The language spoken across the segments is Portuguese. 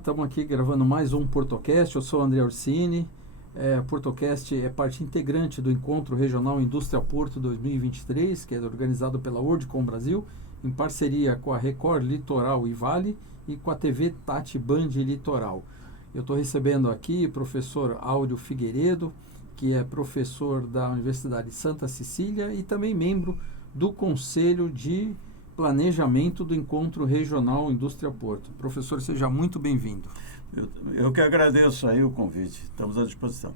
estamos aqui gravando mais um Portocast. Eu sou o André Orsini. Portocast é parte integrante do Encontro Regional Indústria Porto 2023, que é organizado pela Wordcom Brasil, em parceria com a Record Litoral e Vale e com a TV Tati Band Litoral. Eu estou recebendo aqui o professor Áureo Figueiredo, que é professor da Universidade Santa Cecília e também membro do Conselho de Planejamento do Encontro Regional Indústria Porto. Professor, seja muito bem-vindo. Eu que agradeço aí o convite, estamos à disposição.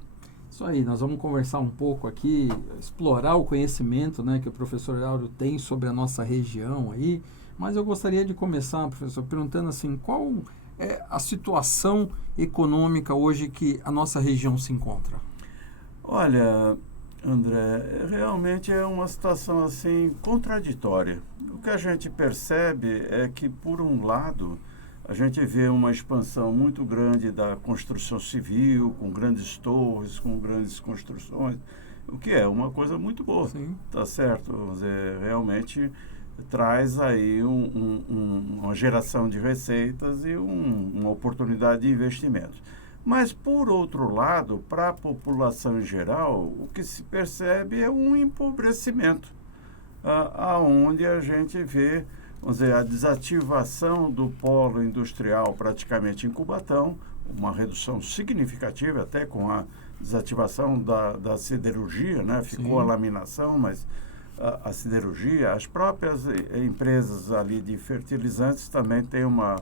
Isso aí, nós vamos conversar um pouco aqui, explorar o conhecimento, né, que o professor Áureo tem sobre a nossa região aí, mas eu gostaria de começar, professor, perguntando assim, qual é a situação econômica hoje que a nossa região se encontra? Olha, André, realmente é uma situação assim contraditória. O que a gente percebe é que, por um lado, a gente vê uma expansão muito grande da construção civil, com grandes torres, com grandes construções, o que é uma coisa muito boa, tá certo? Vamos dizer, realmente traz aí uma geração de receitas e uma oportunidade de investimento. Mas, por outro lado, para a população em geral, o que se percebe é um empobrecimento, aonde a gente vê, vamos dizer, a desativação do polo industrial praticamente em Cubatão, uma redução significativa, até com a desativação da siderurgia, né? Ficou a laminação, mas a siderurgia, as próprias empresas ali de fertilizantes também têm uma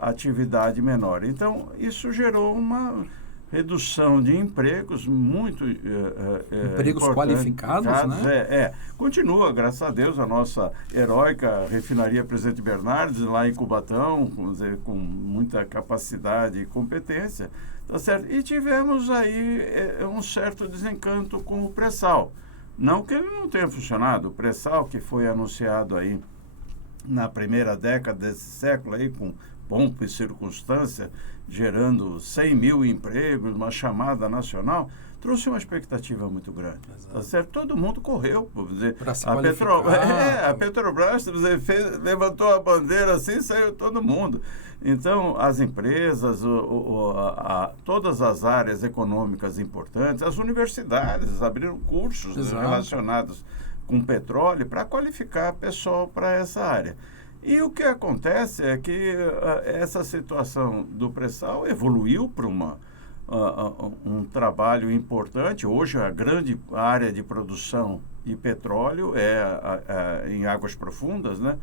atividade menor. Então, isso gerou uma redução de empregos muito empregos qualificados, né? Continua, graças a Deus, a nossa heróica refinaria Presidente Bernardes, lá em Cubatão, vamos dizer, com muita capacidade e competência, tá certo? E tivemos aí um certo desencanto com o pré-sal. Não que ele não tenha funcionado, o pré-sal que foi anunciado aí na primeira década desse século, aí, com pompa e circunstância, gerando 100 mil empregos, uma chamada nacional, trouxe uma expectativa muito grande. Tá certo? Todo mundo correu, vamos dizer. A Petrobras levantou a bandeira assim, saiu todo mundo. Então, as empresas, todas as áreas econômicas importantes, as universidades abriram cursos relacionados com petróleo para qualificar pessoal para essa área. E o que acontece é que essa situação do pré-sal evoluiu para um trabalho importante. Hoje, a grande área de produção de petróleo é em águas profundas, né?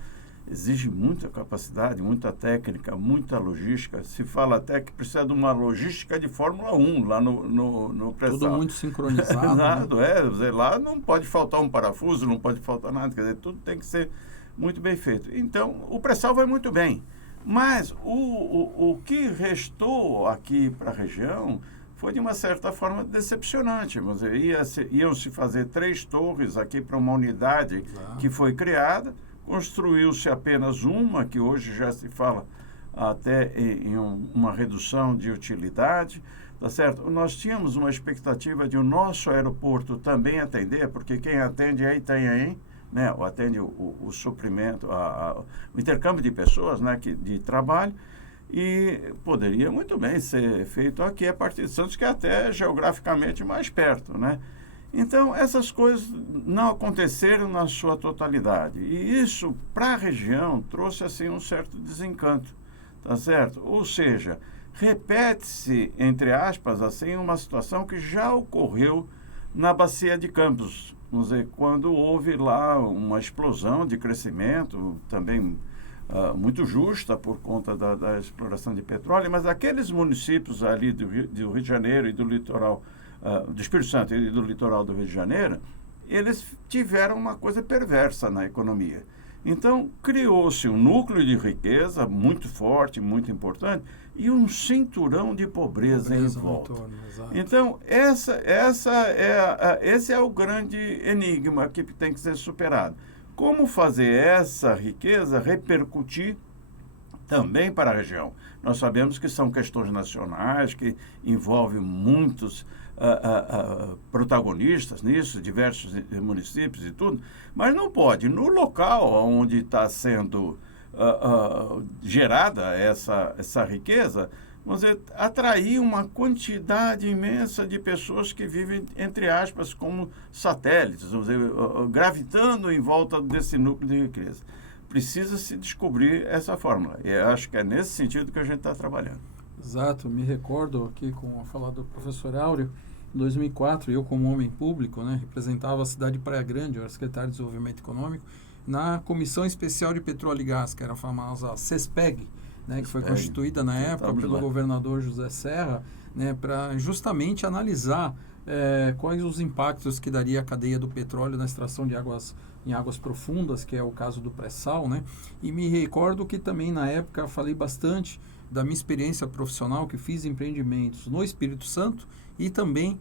Exige muita capacidade, muita técnica, muita logística. Se fala até que precisa de uma logística de Fórmula 1 lá no pré-sal. Tudo muito sincronizado. Exato, né? Lá não pode faltar um parafuso, não pode faltar nada. Quer dizer, tudo tem que ser muito bem feito. Então, o pré-sal vai muito bem. Mas o que restou aqui para a região foi, de uma certa forma, decepcionante. Vamos dizer, iam se fazer 3 torres aqui para uma unidade que foi criada, construiu-se apenas uma, que hoje já se fala até em uma redução de utilidade, tá certo? Nós tínhamos uma expectativa de o nosso aeroporto também atender, porque quem atende é Itanhaém, né? Atende o suprimento, o intercâmbio de pessoas, né? De trabalho, e poderia muito bem ser feito aqui a partir de Santos, que é até geograficamente mais perto, né? Então, essas coisas não aconteceram na sua totalidade. E isso, para a região, trouxe assim um certo desencanto, tá certo? Ou seja, repete-se, entre aspas, assim, uma situação que já ocorreu na Bacia de Campos. Vamos dizer, quando houve lá uma explosão de crescimento, também muito justa por conta da exploração de petróleo, mas aqueles municípios ali do Rio de Janeiro e do litoral, do Espírito Santo e do litoral do Rio de Janeiro, eles tiveram uma coisa perversa na economia. Então, criou-se um núcleo de riqueza muito forte, muito importante, e um cinturão de pobreza em volta. Então, esse é o grande enigma que tem que ser superado. Como fazer essa riqueza repercutir também para a região? Nós sabemos que são questões nacionais, que envolvem muitos protagonistas nisso, diversos municípios e tudo, mas não pode, no local onde está sendo gerada essa riqueza, vamos dizer, atrair uma quantidade imensa de pessoas que vivem, entre aspas, como satélites, vamos dizer, gravitando em volta desse núcleo de riqueza. Precisa se descobrir essa fórmula. E eu acho que é nesse sentido que a gente está trabalhando. Exato, me recordo aqui com a fala do professor Áureo, em 2004, eu como homem público, né, representava a cidade de Praia Grande, eu era secretário de Desenvolvimento Econômico, na Comissão Especial de Petróleo e Gás, que era a famosa CESPEG, né, que foi constituída na época pelo governador José Serra, né, para justamente analisar quais os impactos que daria a cadeia do petróleo na extração de águas em águas profundas, que é o caso do pré-sal, né? E me recordo que também na época falei bastante da minha experiência profissional, que fiz empreendimentos no Espírito Santo e também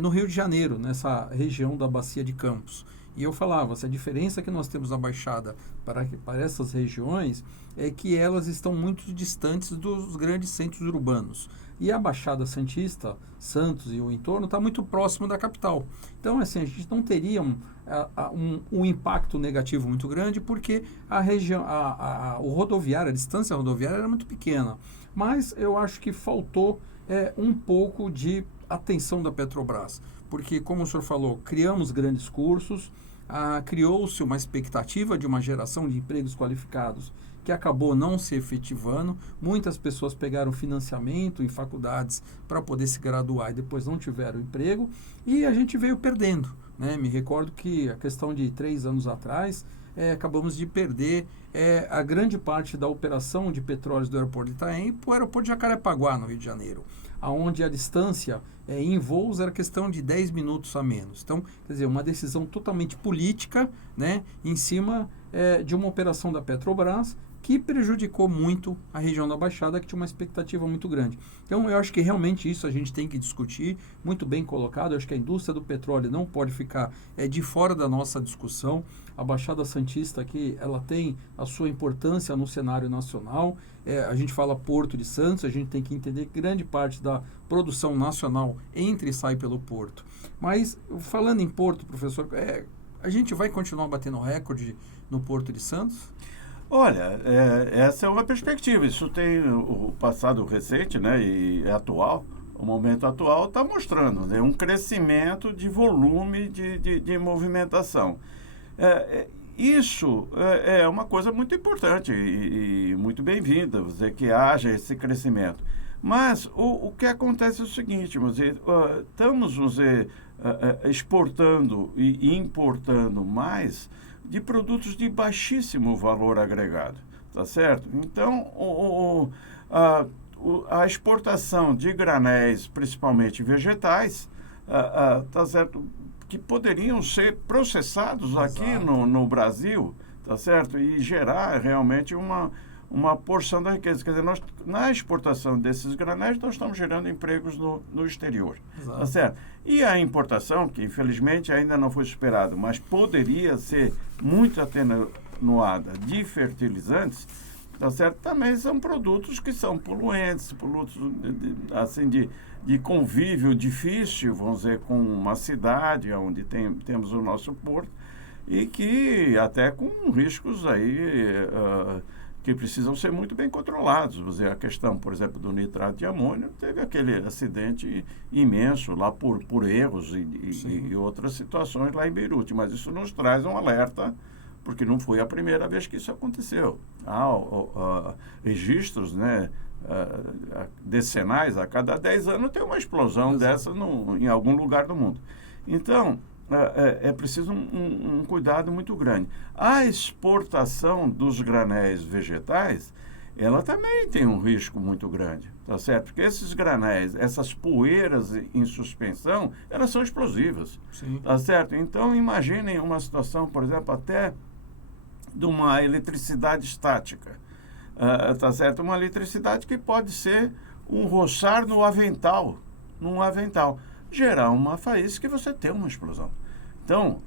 no Rio de Janeiro, nessa região da Bacia de Campos. E eu falava, a diferença que nós temos na Baixada para essas regiões é que elas estão muito distantes dos grandes centros urbanos. E a Baixada Santista, Santos e o entorno, está muito próximo da capital. Então, assim, a gente não teria um impacto negativo muito grande, porque a região, o rodoviário, a distância rodoviária era muito pequena. Mas eu acho que faltou um pouco de atenção da Petrobras. Porque, como o senhor falou, criamos grandes cursos, criou-se uma expectativa de uma geração de empregos qualificados que acabou não se efetivando. Muitas pessoas pegaram financiamento em faculdades para poder se graduar e depois não tiveram emprego, e a gente veio perdendo, né? Me recordo que a questão de 3 anos atrás, acabamos de perder a grande parte da operação de petróleos do aeroporto de Itaém para o aeroporto de Jacarepaguá, no Rio de Janeiro, onde a distância em voos era questão de 10 minutos a menos. Então, quer dizer, uma decisão totalmente política, né, em cima de uma operação da Petrobras, que prejudicou muito a região da Baixada, que tinha uma expectativa muito grande. Então, eu acho que realmente isso a gente tem que discutir, muito bem colocado. Eu acho que a indústria do petróleo não pode ficar de fora da nossa discussão. A Baixada Santista aqui, ela tem a sua importância no cenário nacional. A gente fala Porto de Santos, a gente tem que entender que grande parte da produção nacional entra e sai pelo porto. Mas, falando em porto, professor, a gente vai continuar batendo recorde no Porto de Santos? Olha, essa é uma perspectiva. Isso tem o passado recente, né, e atual. O momento atual está mostrando, né, um crescimento de volume de movimentação. Isso é uma coisa muito importante e muito bem-vinda, que haja esse crescimento. Mas o que acontece é o seguinte, estamos exportando e importando mais de produtos de baixíssimo valor agregado, tá certo? Então, a exportação de granéis, principalmente vegetais, tá certo, que poderiam ser processados aqui no Brasil, tá certo? E gerar realmente uma porção da riqueza. Quer dizer, na exportação desses granéis, nós estamos gerando empregos no exterior. Exato. Tá certo? E a importação, que infelizmente ainda não foi superado, mas poderia ser muito atenuada, de fertilizantes, tá certo? Também são produtos que são poluentes, produtos assim, de convívio difícil, vamos dizer, com uma cidade onde temos o nosso porto, e que até com riscos aí que precisam ser muito bem controlados. Vamos dizer, a questão, por exemplo, do nitrato de amônio, teve aquele acidente imenso lá por erros e outras situações lá em Beirute, mas isso nos traz um alerta, porque não foi a primeira vez que isso aconteceu. Há registros, né, decenais, a cada 10 anos tem uma explosão dessa em algum lugar do mundo. Então, é preciso um cuidado muito grande. A exportação dos granéis vegetais, ela também tem um risco muito grande, tá certo? Porque esses granéis, essas poeiras em suspensão, elas são explosivas, Sim. Tá certo? Então, imaginem uma situação, por exemplo, até de uma eletricidade estática, tá certo? Uma eletricidade que pode ser um roçar num avental, gerar uma faísca e você ter uma explosão. Então,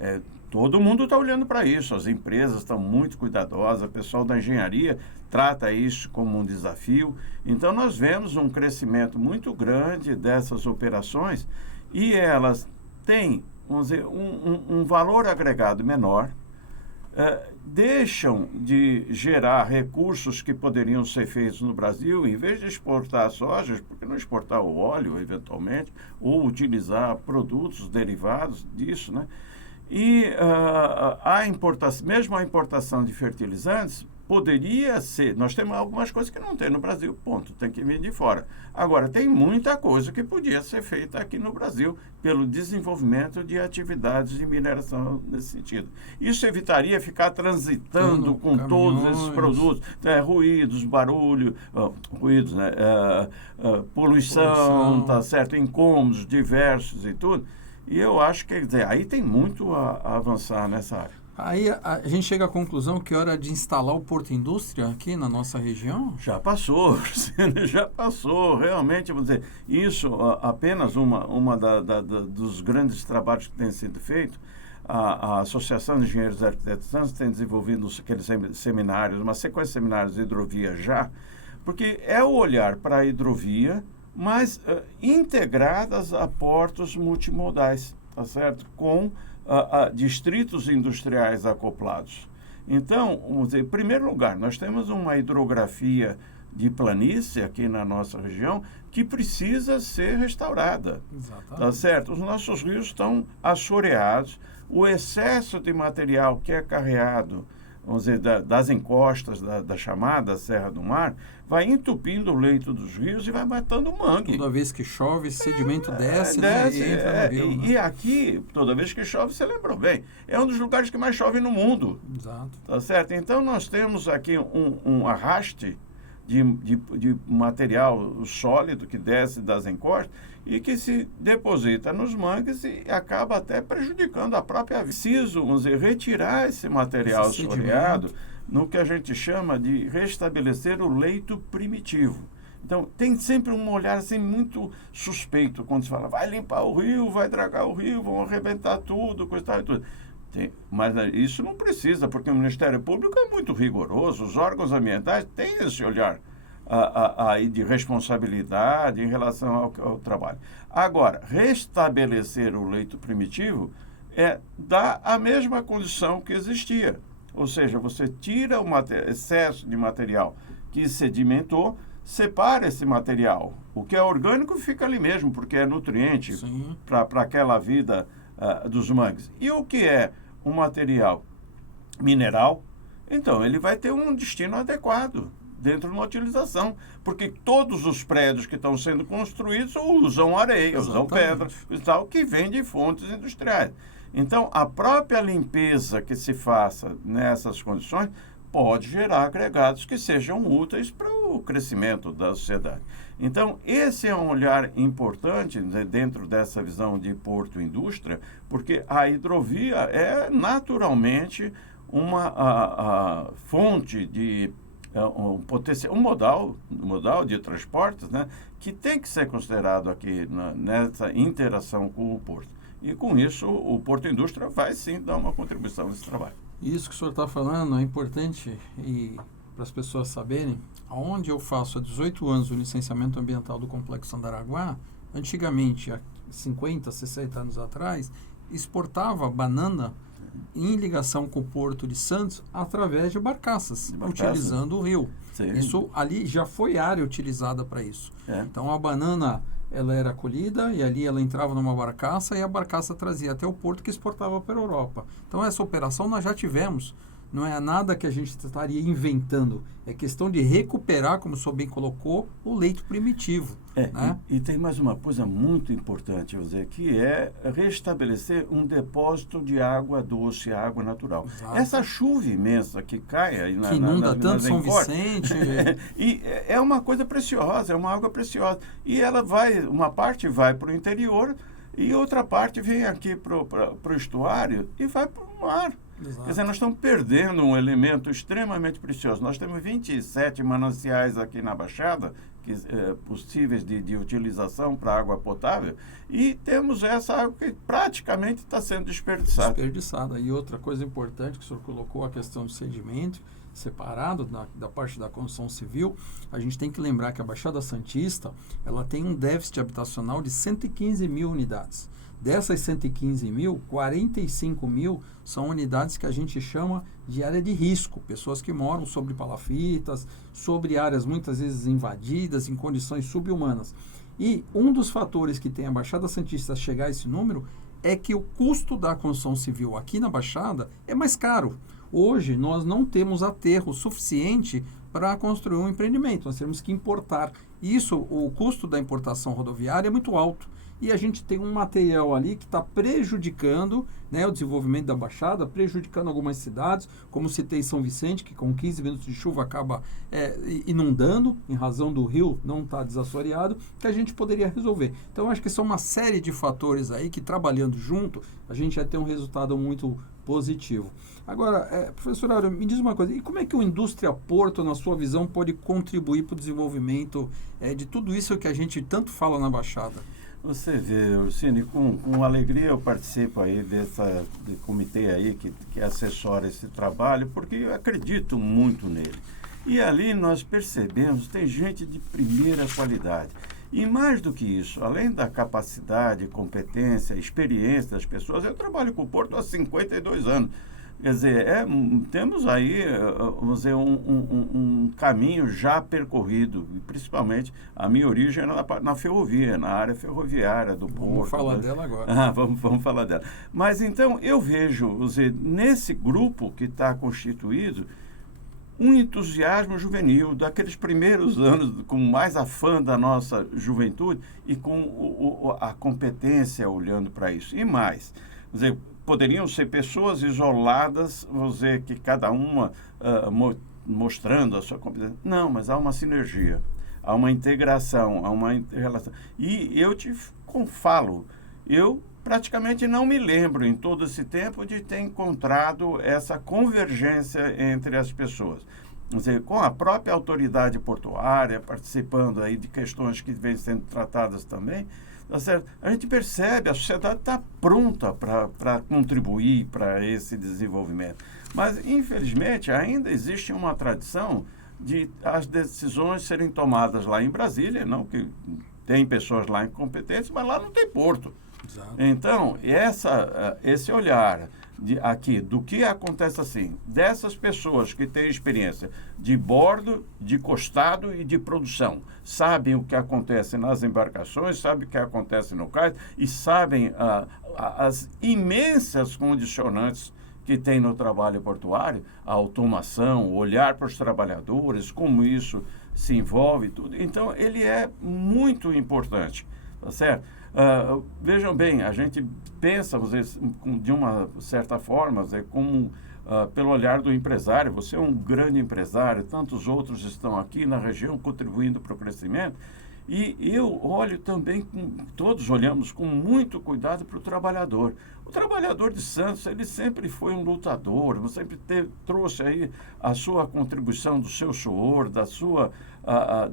todo mundo está olhando para isso, as empresas estão muito cuidadosas, o pessoal da engenharia trata isso como um desafio. Então, nós vemos um crescimento muito grande dessas operações e elas têm, vamos dizer, um valor agregado menor, deixam de gerar recursos que poderiam ser feitos no Brasil, em vez de exportar soja, por que não exportar o óleo, eventualmente, ou utilizar produtos derivados disso, né? E mesmo a importação de fertilizantes poderia ser. Nós temos algumas coisas que não tem no Brasil, ponto, tem que vir de fora. Agora, tem muita coisa que podia ser feita aqui no Brasil pelo desenvolvimento de atividades de mineração nesse sentido. Isso evitaria ficar transitando com caminhões, todos esses produtos, ruídos, barulho, ruídos, né? Poluição, tá certo? Incômodos diversos e tudo. E eu acho que, quer dizer, aí tem muito a avançar nessa área. Aí a gente chega à conclusão que é hora de instalar o Porto Indústria aqui na nossa região? Já passou, já passou, realmente, vamos dizer, isso apenas dos grandes trabalhos que tem sido feito. A Associação de Engenheiros e Arquitetos tem desenvolvido aqueles seminários, uma sequência de seminários de hidrovia já, porque é o olhar para a hidrovia, mas integradas a portos multimodais, tá certo? Com distritos industriais acoplados. Então, vamos dizer, em primeiro lugar, nós temos uma hidrografia de planície aqui na nossa região que precisa ser restaurada. Exatamente. Tá certo? Os nossos rios estão assoreados, o excesso de material que é carreado, vamos dizer, das encostas da chamada Serra do Mar, vai entupindo o leito dos rios e vai matando o mangue. Toda vez que chove, esse sedimento desce, desce, né, e entra no rio. E aqui, toda vez que chove, você lembrou bem, é um dos lugares que mais chove no mundo. Exato. Tá certo? Então, nós temos aqui um arraste de material sólido que desce das encostas e que se deposita nos mangues e acaba até prejudicando a própria vida. Preciso, vamos dizer, retirar esse material assoreado no que a gente chama de restabelecer o leito primitivo. Então, tem sempre um olhar assim, muito suspeito quando se fala, vai limpar o rio, vai dragar o rio, vão arrebentar tudo, coisa e tal e tudo. Mas isso não precisa, porque o Ministério Público é muito rigoroso, os órgãos ambientais têm esse olhar aí de responsabilidade em relação ao trabalho. Agora, restabelecer o leito primitivo é dar a mesma condição que existia. Ou seja, você tira o excesso de material que sedimentou, separa esse material. O que é orgânico fica ali mesmo, porque é nutriente para aquela vida dos mangues. E o que é um material mineral, então ele vai ter um destino adequado dentro de uma utilização, porque todos os prédios que estão sendo construídos usam areia, usam pedra e tal, que vem de fontes industriais. Então, a própria limpeza que se faça nessas condições pode gerar agregados que sejam úteis para o crescimento da sociedade. Então, esse é um olhar importante, né, dentro dessa visão de porto-indústria, porque a hidrovia é naturalmente uma fonte de um modal de transportes, né, que tem que ser considerado aqui nessa interação com o porto. E com isso, o Porto Indústria vai sim dar uma contribuição nesse trabalho. Isso que o senhor está falando é importante e para as pessoas saberem, onde eu faço há 18 anos o licenciamento ambiental do Complexo Andaraguá, antigamente, há 50, 60 anos atrás, exportava banana em ligação com o Porto de Santos através de barcaças, utilizando o rio. Sim. Isso ali já foi área utilizada para isso. Então a banana ela era colhida e ali ela entrava numa barcaça e a barcaça trazia até o porto que exportava para a Europa. Então essa operação nós já tivemos. Não é nada que a gente estaria inventando. É questão de recuperar, como o senhor bem colocou, o leito primitivo. Né? E tem mais uma coisa muito importante, dizer, que é restabelecer um depósito de água doce, água natural. Exato. Essa chuva imensa que cai aí que inunda tanto São Vicente. E é uma coisa preciosa, é uma água preciosa. E ela uma parte vai para o interior e outra parte vem aqui para o estuário e vai para o mar. Exato. Quer dizer, nós estamos perdendo um elemento extremamente precioso. Nós temos 27 mananciais aqui na Baixada, possíveis de utilização para água potável, e temos essa água que praticamente está sendo desperdiçada. E outra coisa importante que o senhor colocou, a questão do sedimento separado da parte da construção civil, a gente tem que lembrar que a Baixada Santista ela tem um déficit habitacional de 115 mil unidades. Dessas 115 mil, 45 mil são unidades que a gente chama de área de risco, pessoas que moram sobre palafitas, sobre áreas muitas vezes invadidas, em condições subhumanas. E um dos fatores que tem a Baixada Santista chegar a esse número é que o custo da construção civil aqui na Baixada é mais caro. Hoje, nós não temos aterro suficiente para construir um empreendimento, nós temos que importar. Isso, o custo da importação rodoviária é muito alto. E a gente tem um material ali que está prejudicando, né, o desenvolvimento da Baixada, prejudicando algumas cidades, como citei São Vicente, que com 15 minutos de chuva acaba inundando, em razão do rio não estar desassoreado, que a gente poderia resolver. Então, acho que são uma série de fatores aí que, trabalhando junto, a gente vai ter um resultado muito positivo. Agora, professor Áureo, me diz uma coisa, e como é que o Indústria Porto, na sua visão, pode contribuir para o desenvolvimento de tudo isso que a gente tanto fala na Baixada? Você vê, Ursini, com alegria eu participo aí de comitê aí que assessora esse trabalho, porque eu acredito muito nele. E ali nós percebemos, tem gente de primeira qualidade. E mais do que isso, além da capacidade, competência, experiência das pessoas, eu trabalho com o Porto há 52 anos. Quer dizer, temos aí, vamos dizer, um caminho já percorrido, e principalmente a minha origem era na ferrovia, na área ferroviária do Porto. Vamos falar dela agora. Vamos falar dela. Mas então eu vejo, vamos dizer, nesse grupo que está constituído, um entusiasmo juvenil daqueles primeiros anos, com mais afã da nossa juventude e com a competência olhando para isso. E mais, quer dizer, poderiam ser pessoas isoladas, vou dizer que cada uma mostrando a sua competência. Não, mas há uma sinergia, há uma integração, há uma relação. E eu te falo, eu praticamente não me lembro em todo esse tempo de ter encontrado essa convergência entre as pessoas. Quer dizer, com a própria autoridade portuária participando aí de questões que vêm sendo tratadas também, tá certo? A gente percebe, a sociedade está pronta para contribuir para esse desenvolvimento. Mas, infelizmente, ainda existe uma tradição de as decisões serem tomadas lá em Brasília, não que tem pessoas lá incompetentes, mas lá não tem porto. Exato. Então, esse olhar aqui do que acontece assim, dessas pessoas que têm experiência de bordo, de costado e de produção, sabem o que acontece nas embarcações, sabem o que acontece no cais e sabem as imensas condicionantes que tem no trabalho portuário, a automação, o olhar para os trabalhadores, como isso se envolve, tudo. Então, ele é muito importante, tá certo? Vejam bem, a gente pensa, vocês, de uma certa forma, como pelo olhar do empresário. Você é um grande empresário, tantos outros estão aqui na região contribuindo para o crescimento. E eu olho também, todos olhamos com muito cuidado para o trabalhador. O trabalhador de Santos, ele sempre foi um lutador, sempre trouxe aí a sua contribuição do seu suor, da sua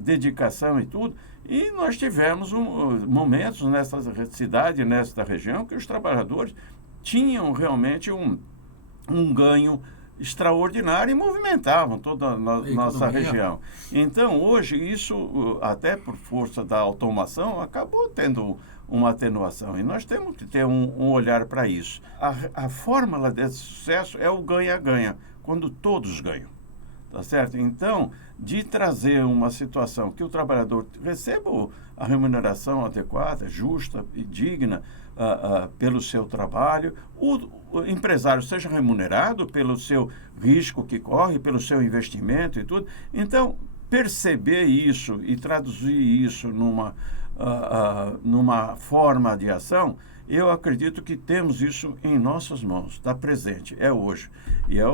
dedicação e tudo. E nós tivemos momentos nessa cidade, nesta região, que os trabalhadores tinham realmente um ganho extraordinário e movimentavam toda a nossa região. Então, hoje, isso, até por força da automação, acabou tendo uma atenuação. E nós temos que ter um olhar para isso. A fórmula desse sucesso é o ganha-ganha, quando todos ganham. Tá certo? Então, de trazer uma situação que o trabalhador receba a remuneração adequada, justa e digna pelo seu trabalho, o empresário seja remunerado pelo seu risco que corre, pelo seu investimento e tudo. Então, perceber isso e traduzir isso numa forma de ação, eu acredito que temos isso em nossas mãos, está presente, é hoje. E é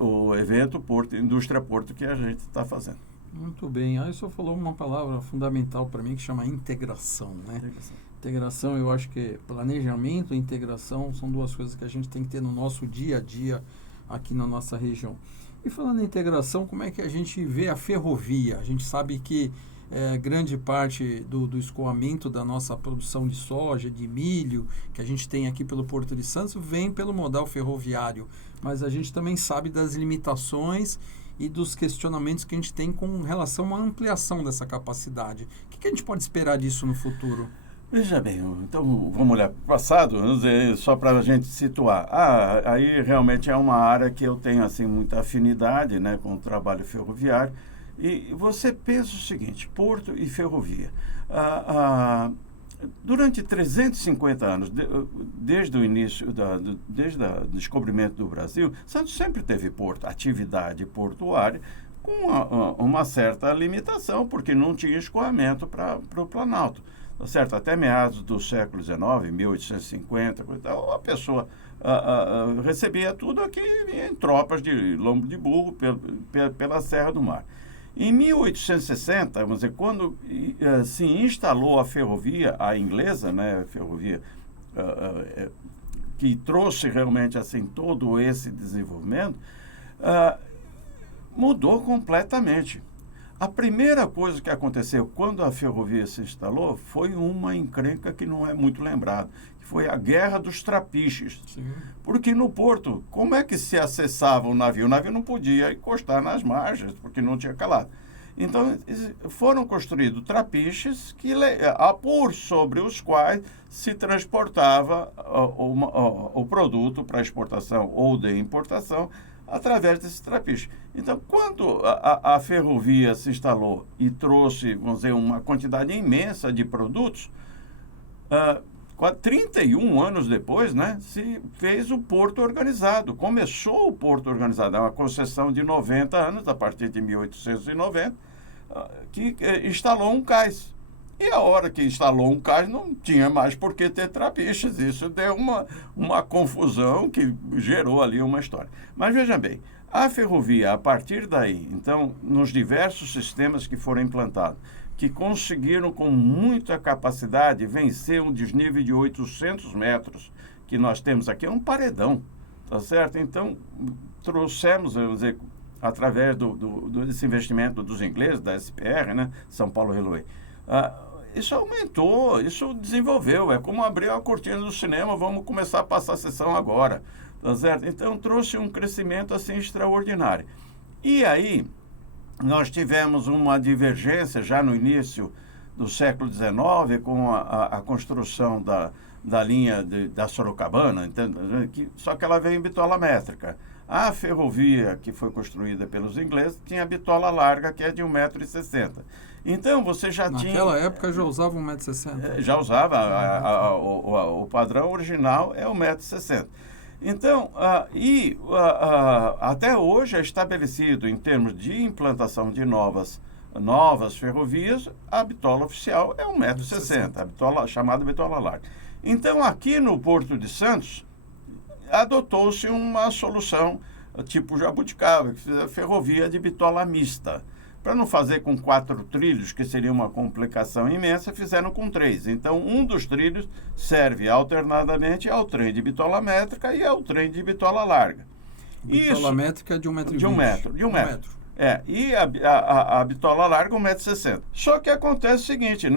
o evento Indústria Porto que a gente está fazendo. Muito bem. Aí o senhor falou uma palavra fundamental para mim que chama integração, né? Integração, eu acho que planejamento e integração são duas coisas que a gente tem que ter no nosso dia a dia aqui na nossa região. E falando em integração, como é que a gente vê a ferrovia? A gente sabe que grande parte do escoamento da nossa produção de soja, de milho, que a gente tem aqui pelo Porto de Santos, vem pelo modal ferroviário. Mas a gente também sabe das limitações e dos questionamentos que a gente tem com relação à ampliação dessa capacidade. O que a gente pode esperar disso no futuro? Veja bem, então vamos olhar para o passado, vamos dizer, só para a gente situar. Aí realmente é uma área que eu tenho assim muita afinidade, né, com o trabalho ferroviário. E você pensa o seguinte, porto e ferrovia. Durante 350 anos, desde o início, desde o descobrimento do Brasil, Santos sempre teve porto, atividade portuária, com uma certa limitação, porque não tinha escoamento para o Planalto. Tá certo? Até meados do século XIX, 1850, a pessoa recebia tudo aqui em tropas de lombo de burro pela Serra do Mar. Em 1860, vamos dizer, quando se instalou a ferrovia, a inglesa, né, a ferrovia que trouxe realmente assim todo esse desenvolvimento, mudou completamente. A primeira coisa que aconteceu quando a ferrovia se instalou foi uma encrenca que não é muito lembrada, que foi a Guerra dos Trapiches. Sim. Porque no porto, como é que se acessava o navio? O navio não podia encostar nas margens, porque não tinha calado. Então, foram construídos trapiches por sobre os quais se transportava o produto para exportação ou de importação através desses trapiches. Então, quando a ferrovia se instalou e trouxe, vamos dizer, uma quantidade imensa de produtos, 31 anos depois, né, se fez o porto organizado. Começou o porto organizado, é uma concessão de 90 anos, a partir de 1890, que instalou um cais. E a hora que instalou um cais, não tinha mais por que ter trapiches. Isso deu uma confusão que gerou ali uma história. Mas veja bem, a ferrovia, a partir daí, então, nos diversos sistemas que foram implantados, que conseguiram com muita capacidade vencer um desnível de 800 metros que nós temos aqui, é um paredão, tá certo? Então, trouxemos, vamos dizer, através desse investimento dos ingleses, da SPR, né, São Paulo Railway, isso aumentou, isso desenvolveu. É como abrir a cortina do cinema, vamos começar a passar a sessão agora. Tá certo? Então, trouxe um crescimento assim extraordinário. E aí, nós tivemos uma divergência já no início do século XIX com a construção da linha da Sorocabana, só que ela veio em bitola métrica. A ferrovia que foi construída pelos ingleses tinha a bitola larga, que é de 1,60 m. Então, você já tinha... Naquela época já usava 1,60 m. Já usava. O padrão original é 1,60 m. Então, até hoje é estabelecido, em termos de implantação de novas ferrovias, a bitola oficial é 1,60 m, chamada bitola larga. Então, aqui no Porto de Santos, adotou-se uma solução tipo jabuticaba, que é a ferrovia de bitola mista. Para não fazer com 4 trilhos, que seria uma complicação imensa, fizeram com 3. Então, um dos trilhos serve alternadamente ao trem de bitola métrica e ao trem de bitola larga. Bitola métrica de 1,20 m. De um metro. E a bitola larga 1,60 m. Só que acontece o seguinte,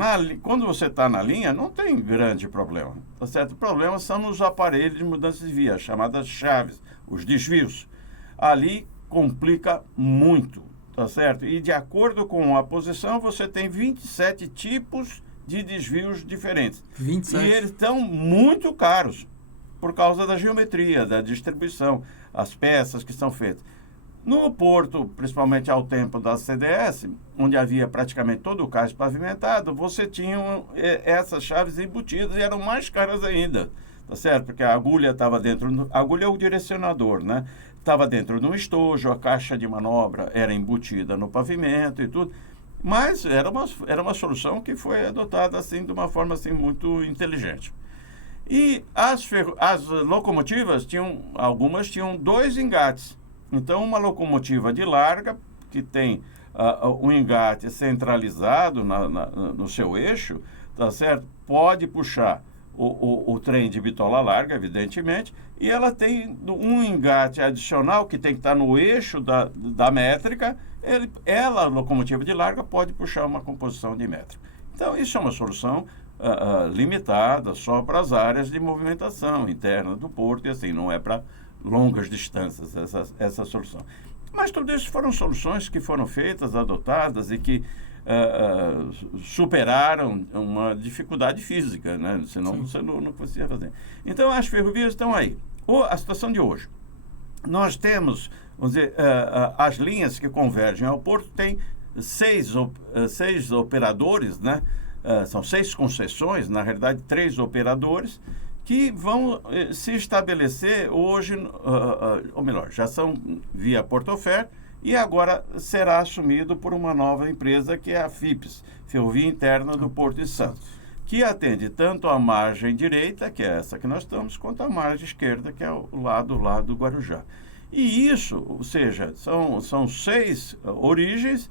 quando você está na linha, não tem grande problema. Tá certo? O problema são nos aparelhos de mudança de via, chamadas chaves, os desvios. Ali complica muito. Tá certo? E de acordo com a posição, você tem 27 tipos de desvios diferentes. 27. E eles estão muito caros por causa da geometria, da distribuição, as peças que são feitas. No porto, principalmente ao tempo da CDS, onde havia praticamente todo o cais pavimentado, você tinha essas chaves embutidas e eram mais caras ainda. Tá certo? Porque a agulha estava dentro... A agulha é o direcionador, né? Estava dentro de um estojo, a caixa de manobra era embutida no pavimento e tudo. Mas era uma solução que foi adotada assim, de uma forma assim, muito inteligente. E as locomotivas, algumas tinham 2 engates. Então, uma locomotiva de larga, que tem um engate centralizado no seu eixo, tá certo? Pode puxar o trem de bitola larga, evidentemente, e ela tem um engate adicional que tem que estar no eixo da métrica. A locomotiva de larga, pode puxar uma composição de métrica. Então, isso é uma solução limitada só para as áreas de movimentação interna do porto, e assim, não é para longas distâncias essa solução. Mas tudo isso foram soluções que foram feitas, adotadas e que superaram uma dificuldade física, né? Senão Sim. você não conseguia fazer. Então, as ferrovias estão aí. A situação de hoje. Nós temos, vamos dizer, as linhas que convergem ao porto têm seis operadores, né? São 6 concessões, na realidade 3 operadores, que vão se estabelecer hoje, ou melhor, já são via Portofer, e agora será assumido por uma nova empresa que é a FIPS, Ferrovia Interna do Porto de Santos, que atende tanto a margem direita, que é essa que nós estamos, quanto a margem esquerda, que é o lado lá do Guarujá. E isso, ou seja, são 6 origens,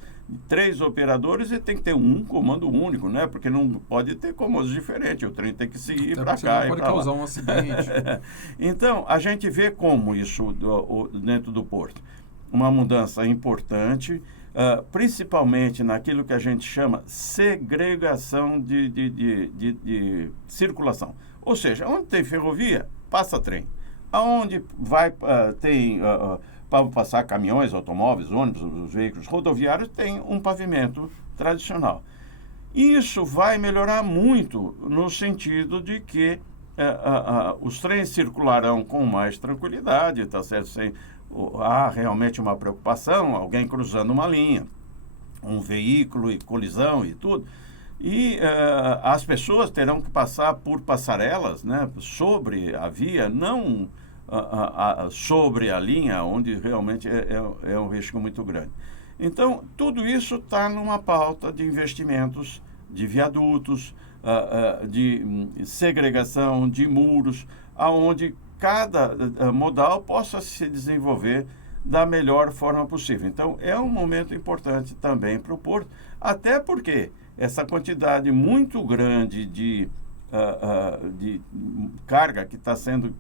3 operadores, e tem que ter um comando único, né? Porque não pode ter comandos diferentes, o trem tem que seguir para cá e pode para causar lá. um acidente. Então, a gente vê como isso dentro do porto. Uma mudança importante, principalmente naquilo que a gente chama segregação de circulação. Ou seja, onde tem ferrovia, passa trem. Aonde tem para passar caminhões, automóveis, ônibus, os veículos rodoviários, tem um pavimento tradicional. Isso vai melhorar muito no sentido de que os trens circularão com mais tranquilidade, tá certo? Sem há realmente uma preocupação, alguém cruzando uma linha, um veículo e colisão e tudo. E as pessoas terão que passar por passarelas, né, sobre a via, não sobre a linha, onde realmente é um risco muito grande. Então, tudo isso está numa pauta de investimentos, de viadutos, de segregação, de muros, aonde cada modal possa se desenvolver da melhor forma possível. Então, é um momento importante também para o porto, até porque essa quantidade muito grande de carga que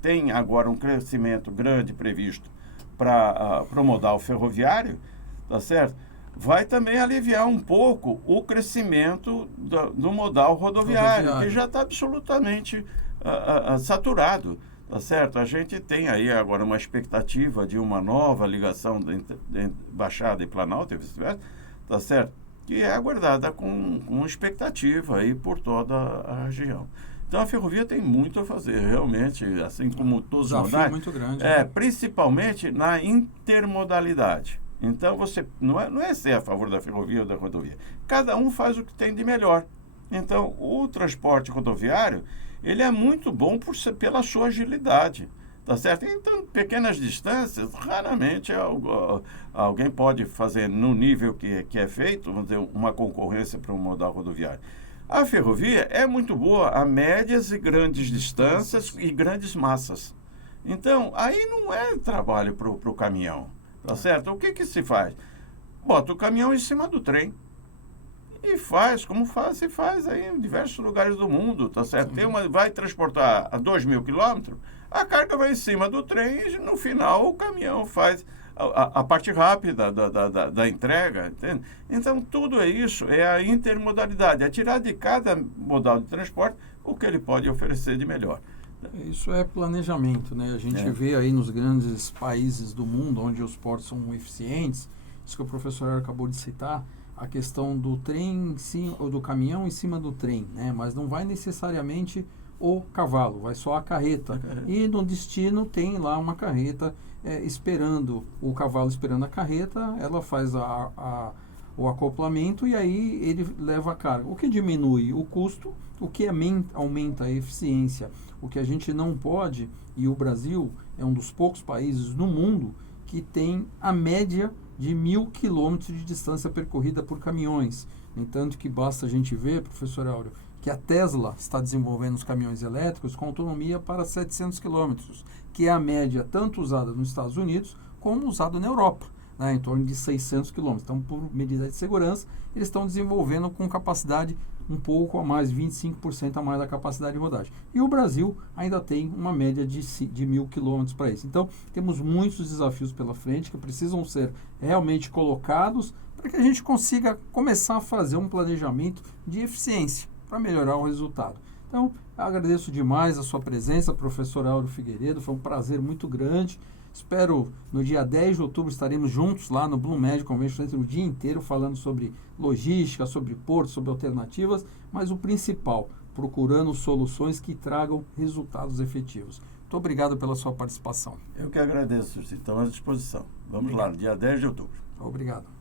tem agora um crescimento grande previsto para o modal ferroviário, tá certo? Vai também aliviar um pouco o crescimento do modal rodoviário, que já está absolutamente saturado. Tá certo? A gente tem aí agora uma expectativa de uma nova ligação entre Baixada e Planalto, e vice-versa, tá certo? Que é aguardada com expectativa aí por toda a região. Então a ferrovia tem muito a fazer, realmente, assim como todos os modais. Muito grande. Principalmente na intermodalidade. Então você não é ser a favor da ferrovia ou da rodovia. Cada um faz o que tem de melhor. Então o transporte rodoviário ele é muito bom pela sua agilidade, tá certo? Então, pequenas distâncias, raramente alguém pode fazer no nível que é feito, vamos dizer, uma concorrência para um modal rodoviário. A ferrovia é muito boa a médias e grandes distâncias e grandes massas. Então, aí não é trabalho para o caminhão, tá certo? O que se faz? Bota o caminhão em cima do trem. E como se faz aí em diversos lugares do mundo, tá certo? Vai transportar a 2.000 quilômetros, a carga vai em cima do trem e no final o caminhão faz a parte rápida da entrega, entende? Então tudo isso é a intermodalidade, é tirar de cada modal de transporte o que ele pode oferecer de melhor. Isso é planejamento, né? A gente vê aí nos grandes países do mundo onde os portos são eficientes, isso que o professor acabou de citar, a questão do trem ou do caminhão em cima do trem, né? Mas não vai necessariamente o cavalo, vai só a carreta. E no destino tem lá uma carreta esperando, o cavalo esperando a carreta, ela faz o acoplamento e aí ele leva a carga. O que diminui o custo, o que aumenta a eficiência. O que a gente não pode, e o Brasil é um dos poucos países no mundo que tem a média de 1.000 quilômetros de distância percorrida por caminhões. No entanto que basta a gente ver, professor Áureo, que a Tesla está desenvolvendo os caminhões elétricos com autonomia para 700 quilômetros, que é a média tanto usada nos Estados Unidos como usada na Europa, né, em torno de 600 quilômetros. Então, por medida de segurança, eles estão desenvolvendo com capacidade um pouco a mais, 25% a mais da capacidade de rodagem. E o Brasil ainda tem uma média de 1.000 quilômetros para isso. Então, temos muitos desafios pela frente que precisam ser realmente colocados para que a gente consiga começar a fazer um planejamento de eficiência para melhorar o resultado. Então, agradeço demais a sua presença, professor Áureo Figueiredo, foi um prazer muito grande. Espero, no dia 10 de outubro, estaremos juntos lá no Blumed Convention Center o dia inteiro, falando sobre logística, sobre portos, sobre alternativas, mas o principal, procurando soluções que tragam resultados efetivos. Muito obrigado pela sua participação. Eu que agradeço, estamos à disposição. Vamos lá, dia 10 de outubro. Obrigado.